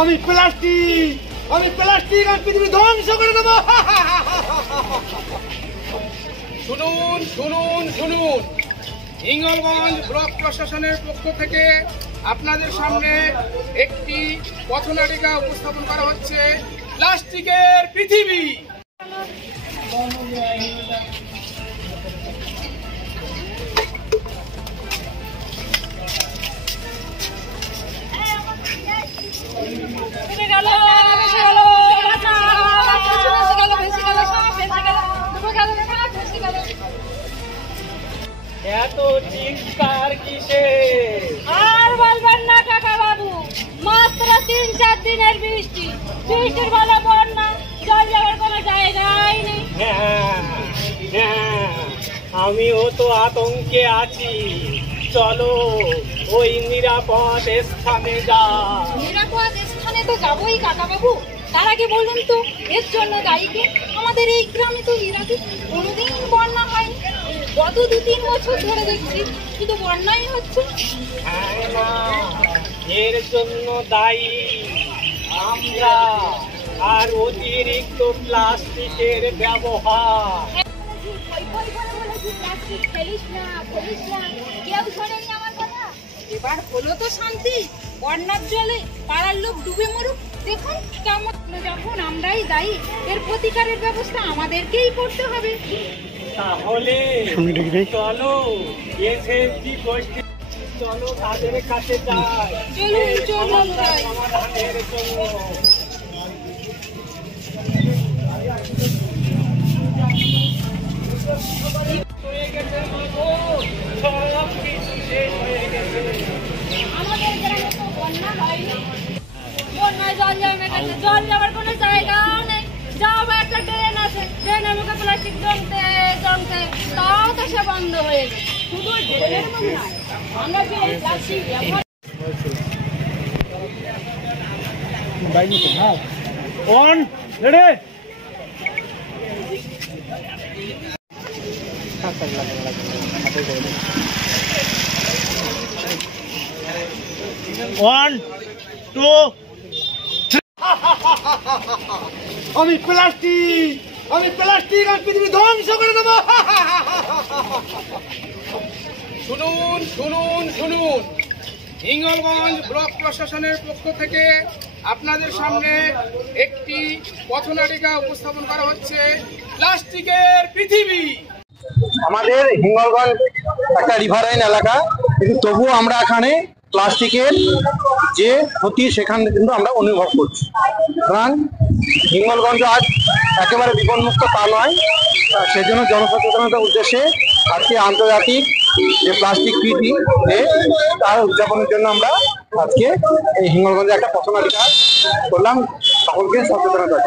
আমি প্লাস্টিক, আমি প্লাস্টিক আর পৃথিবী ধ্বংস করে দেবো। শুনুন শুনুন শুনুন, হিঙ্গলগঞ্জ ব্লক প্রশাসনের পক্ষ থেকে আপনাদের সামনে একটি পথনাটিকা উপস্থাপন করা হচ্ছে, প্লাস্টিকের পৃথিবী। এত চিৎকার কিসে? আর বলবেন না কাকা বাবু, মাত্র ৩-৪ দিনের বৃষ্টি, বৃষ্টির ফলে বন্যা, জল যাওয়ার কোনো জায়গাই নেই। আমিও তো আতঙ্কে আছি, চলো ওই নিরাপদ স্থানে যাই। নিরাপদ স্থানে তো যাবোই কাকা বাবু, তার আগে বলুন তো এর জন্য দায়ী কে? আমাদের এই গ্রামে তো এর আগে কোনোদিন বন্যা হয়নি, গত ২-৩ বছর ধরে দেখছি শুধু বন্যাই হচ্ছে। এর জন্য দায়ী আমরা আর অতিরিক্ত প্লাস্টিকের ব্যবহার। প্লাস্টিক ফেলিস না, ফেলিস না, কেউ শোনেনি আমার কথা। এবার হলো তো শান্তি, বন্যার জলে পাড়ার লোক ডুবে মরুক, দেখুন কেমন। যখন আমরাই দায়ী, এর প্রতিকারের ব্যবস্থা আমাদেরকেই করতে হবে। তাহলে চলো এসএসজি গোষ্ঠী, চলো তাদের কাছে যাই। চলুন চলুন যাই। সমাধানের জন্য আমাদের গ্রামে তো বন্যা হয়নি, বন্যায় জল জমে গেছে, জল যাওয়ার কোনো জায়গাও নেই। যাও বা একটা ট্রেন আছে, ট্রেনের মুখে প্লাস্টিক জমতে জমতে, তাও তো সে বন্ধ হয়ে গেছে। শুধু ট্রেনের মুখ নয়, আমরা যে এই প্লাস্টিক ব্যবহার অন রেডি। ওয়ান টু আমি প্লাস্টিক, আমি প্লাস্টিক আর পৃথিবী ধ্বংস করে দেবো। শুনুন শুনুন শুনুন, হিঙ্গলগঞ্জ ব্লক প্রশাসনের পক্ষ থেকে আপনাদের সামনে একটি পথনাটিকা উপস্থাপন করা হচ্ছে, প্লাস্টিকের পৃথিবী। আমাদের হিঙ্গলগঞ্জ একটা রিভারাইন এলাকা, কিন্তু তবুও আমরা এখানে প্লাস্টিকের যে ক্ষতি সেখানে কিন্তু আমরা অনুভব করছি। সুতরাং হিঙ্গলগঞ্জ আজ একেবারে বিপদমুক্ত তা নয়, সেজন্য জনসচেতনতার উদ্দেশ্যে আজকে আন্তর্জাতিক যে প্লাস্টিক ফ্রি ডে তার উদযাপনের জন্য আমরা আজকে এই হিঙ্গলগঞ্জে একটা পথনাটিকা করলাম সকলকে সচেতনতা।